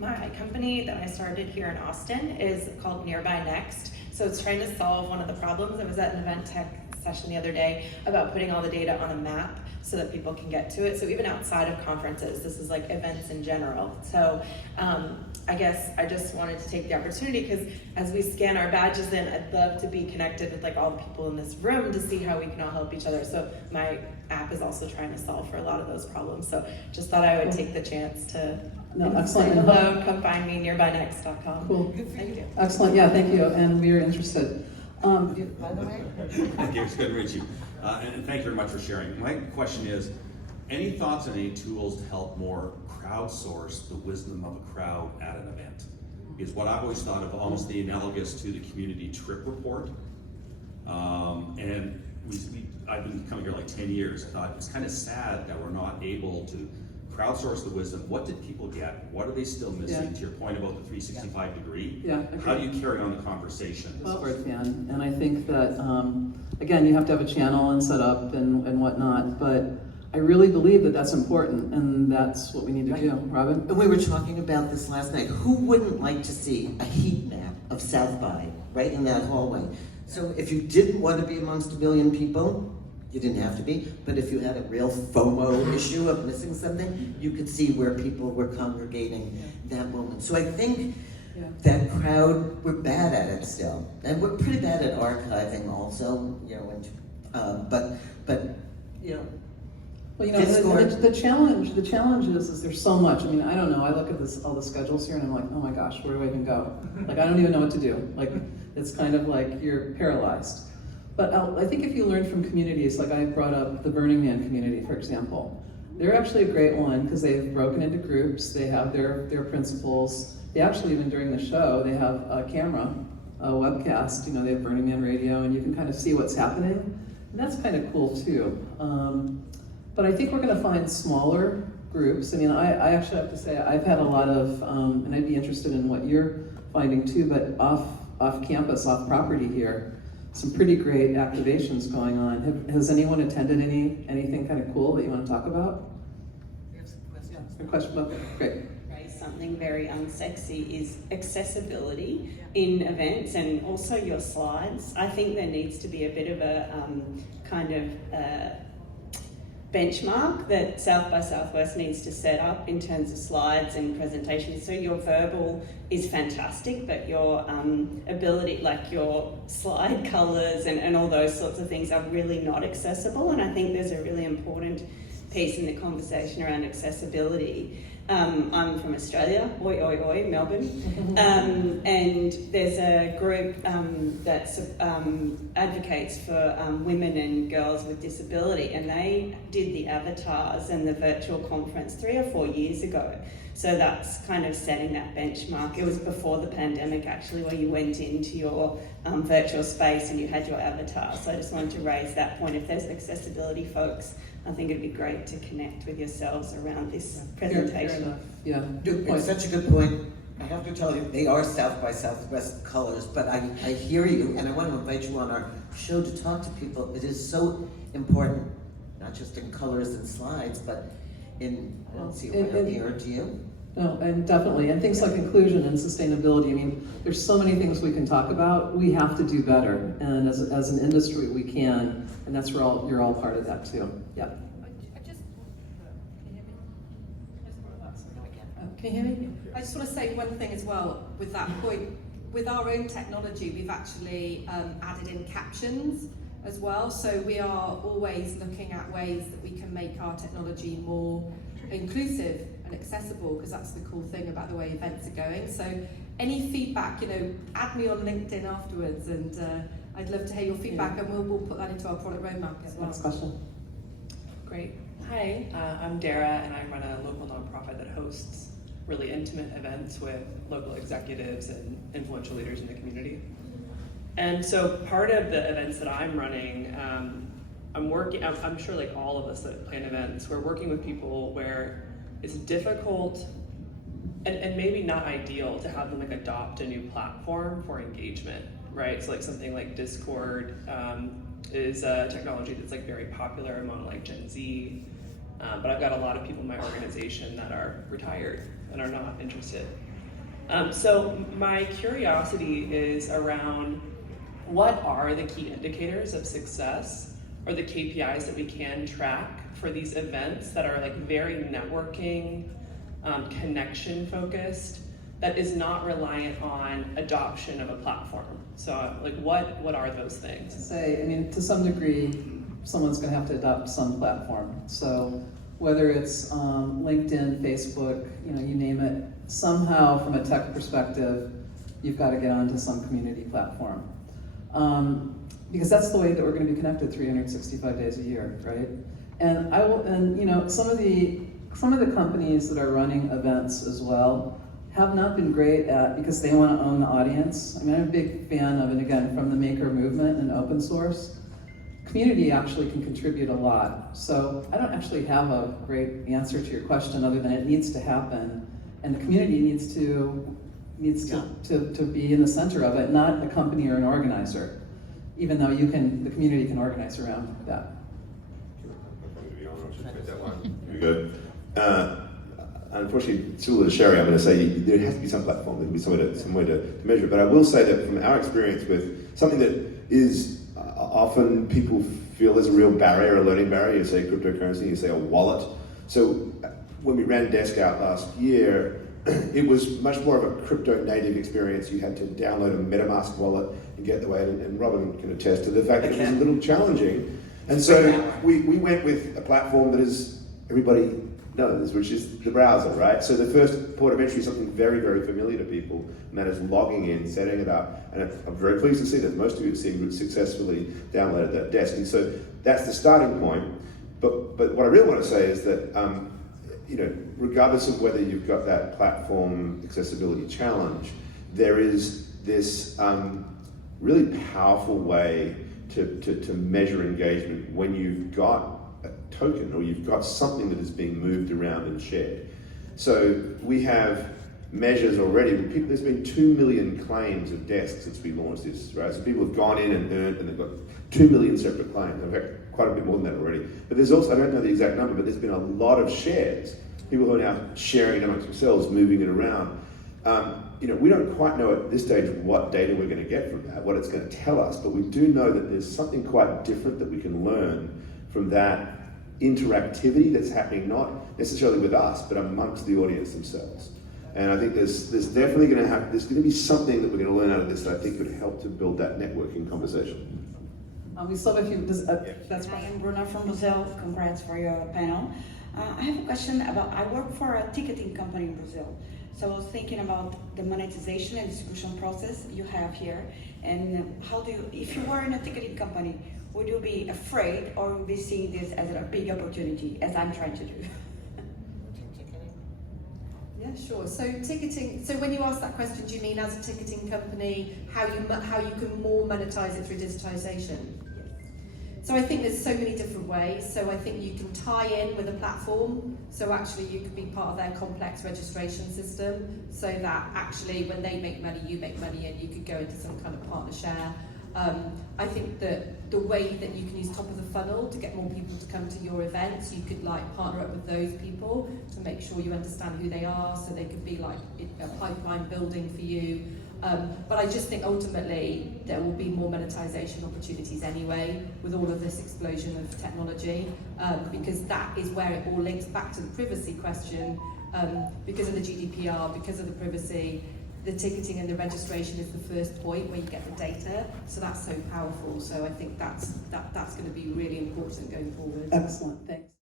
My company that I started here in Austin is called Nearby Next. So it's trying to solve one of the problems. I was at an event tech session the other day about putting all the data on a map so that people can get to it. So even outside of conferences, this is like events in general. So I guess I just wanted to take the opportunity, because as we scan our badges in, I'd love to be connected with like all the people in this room to see how we can all help each other. So my app is also trying to solve for a lot of those problems. So just thought I would take the chance to excellent. Say hello, come find me, nearbynext.com. Cool. Thank you. Excellent, yeah, thank you, and we are interested. By the way, Thank you, it's good to meet you. And thank you very much for sharing. My question is, any thoughts on any tools to help more crowdsource the wisdom of a crowd at an event? Is what I've always thought of almost the analogous to the community trip report. And I've been coming here like 10 years. I thought it's kind of sad that we're not able to crowdsource the wisdom. What did people get? What are they still missing? Yeah. To your point about the 365 degree, Yeah, how do you carry on the conversation? Well, we can, and I think that, again, you have to have a channel and set up and whatnot, but I really believe that that's important, and that's what we need to do. Robin? and we were talking about this last night. Who wouldn't like to see a heat map of South by right in that hallway? So if you didn't want to be amongst a billion people, you didn't have to be, but if you had a real FOMO issue of missing something, you could see where people were congregating that moment. So I think that crowd, we're bad at it still. And we're pretty bad at archiving also, you know, and, but you know, Well, you know, the challenge is there's so much. I mean, I don't know. I look at all the schedules here, and I'm like, oh my gosh, where do I even go? Like, I don't even know what to do. Like, it's kind of like you're paralyzed. But I think if you learn from communities, like I brought up the Burning Man community, for example, they're actually a great one because they've broken into groups. They have their principles. They actually, even during the show, they have a camera, a webcast. You know, they have Burning Man radio, and you can kind of see what's happening. And that's kind of cool too. But I think we're going to find smaller groups. I mean, I actually have to say I've had a lot of, and I'd be interested in what you're finding too, but off campus, off property here, some pretty great activations going on. Has anyone attended anything kind of cool that you want to talk about? We have some questions. A question about that? Great. Something very unsexy is accessibility in events, and also your slides. I think there needs to be a bit of a kind of benchmark that South by Southwest needs to set up in terms of slides and presentations. So your verbal is fantastic, but your ability, like your slide colours and all those sorts of things are really not accessible. And I think there's a really important piece in the conversation around accessibility. I'm from Australia, oi oi oi, Melbourne, and there's a group that advocates for women and girls with disability, and they did the avatars and the virtual conference 3 or 4 years ago. So that's kind of setting that benchmark. It was before the pandemic actually, where you went into your virtual space and you had your avatar. So I just wanted to raise that point. If there's accessibility folks, I think it'd be great to connect with yourselves around this presentation. Yeah, it's such a good point. I have to tell you, they are South by Southwest colors, but I hear you, and I want to invite you on our show to talk to people. It is so important, not just in colors and slides, but in, I don't see it right here, do you? No, and definitely, and things like inclusion and sustainability. I mean, there's so many things we can talk about. We have to do better, and as an industry, we can, and that's where you're all part of that too. Yeah. Can you hear me? I just want to say one thing as well with that point. With our own technology, we've actually added in captions as well. So we are always looking at ways that we can make our technology more inclusive and accessible, because that's the cool thing about the way events are going. So any feedback, add me on LinkedIn afterwards, and I'd love to hear your feedback, and we'll put that into our product roadmap as well. Next question. Great. Hi, I'm Dara, and I run a local nonprofit that hosts really intimate events with local executives and influential leaders in the community. And so part of the events that I'm running, I'm sure like all of us that plan events, we're working with people where it's difficult and maybe not ideal to have them like adopt a new platform for engagement, right? So like something like Discord is a technology that's like very popular among like Gen Z, but I've got a lot of people in my organization that are retired and are not interested So my curiosity is around what are the key indicators of success or the KPIs that we can track for these events that are like very networking, connection focused, that is not reliant on adoption of a platform. So like what are those things? Say, I mean, to some degree, someone's gonna have to adopt some platform. So whether it's LinkedIn, Facebook, you know, you name it, somehow from a tech perspective, you've got to get onto some community platform. Because that's the way that we're going to be connected 365 days a year, right? And you know, some of the companies that are running events as well have not been great at, because they want to own the audience. I mean, I'm a big fan of, and again, from the maker movement and open source, community actually can contribute a lot. So I don't actually have a great answer to your question other than it needs to happen, and the community needs to be in the center of it, not a company or an organizer, even though the community can organize around that. Here we go. Unfortunately, similar to Sherry, I'm going to say there has to be some platform, there will be some way to measure it. But I will say that from our experience with something that is often people feel there's a real barrier, a learning barrier, you say cryptocurrency, you say a wallet. So when we ran Desk out last year, it was much more of a crypto native experience. You had to download a MetaMask wallet and get the way, and Robin can attest to the fact that it was a little challenging. And so we went with a platform that is everybody knows, which is the browser, right? So the first port of entry is something very, very familiar to people, and that is logging in, setting it up. And I'm very pleased to see that most of you have successfully downloaded that Desk. And so that's the starting point. But what I really want to say is that, you know, regardless of whether you've got that platform accessibility challenge, there is this really powerful way to measure engagement when you've got a token or you've got something that is being moved around and shared. So we have measures already. There's been 2 million claims of Desk since we launched this, right? So people have gone in and earned, and they've got 2 million separate claims. In fact, quite a bit more than that already. But there's also, I don't know the exact number, but there's been a lot of shares. People who are now sharing it amongst themselves, moving it around. You know, we don't quite know at this stage what data we're going to get from that, what it's going to tell us, but we do know that there's something quite different that we can learn from that interactivity that's happening, not necessarily with us, but amongst the audience themselves. And I think there's definitely going to be something that we're going to learn out of this that I think could help to build that networking conversation. We still have a few, that's Hi, right. I'm Bruna from Brazil. Congrats for your panel. I have a question about, I work for a ticketing company in Brazil. So I was thinking about the monetization and distribution process you have here, and how do you, if you were in a ticketing company, would you be afraid or would you be seeing this as a big opportunity, as I'm trying to do? Yeah, sure. So ticketing. So when you ask that question, do you mean as a ticketing company, how you can more monetize it through digitization? So I think there's so many different ways. So I think you can tie in with a platform. So actually you could be part of their complex registration system, so that actually when they make money, you make money, and you could go into some kind of partner share. I think that the way that you can use top of the funnel to get more people to come to your events, you could like partner up with those people to make sure you understand who they are, so they could be like a pipeline building for you. But I just think ultimately there will be more monetization opportunities anyway with all of this explosion of technology, because that is where it all links back to the privacy question. Because of the GDPR, because of the privacy, the ticketing and the registration is the first point where you get the data, so that's so powerful. So I think that's going to be really important going forward. Excellent, thanks.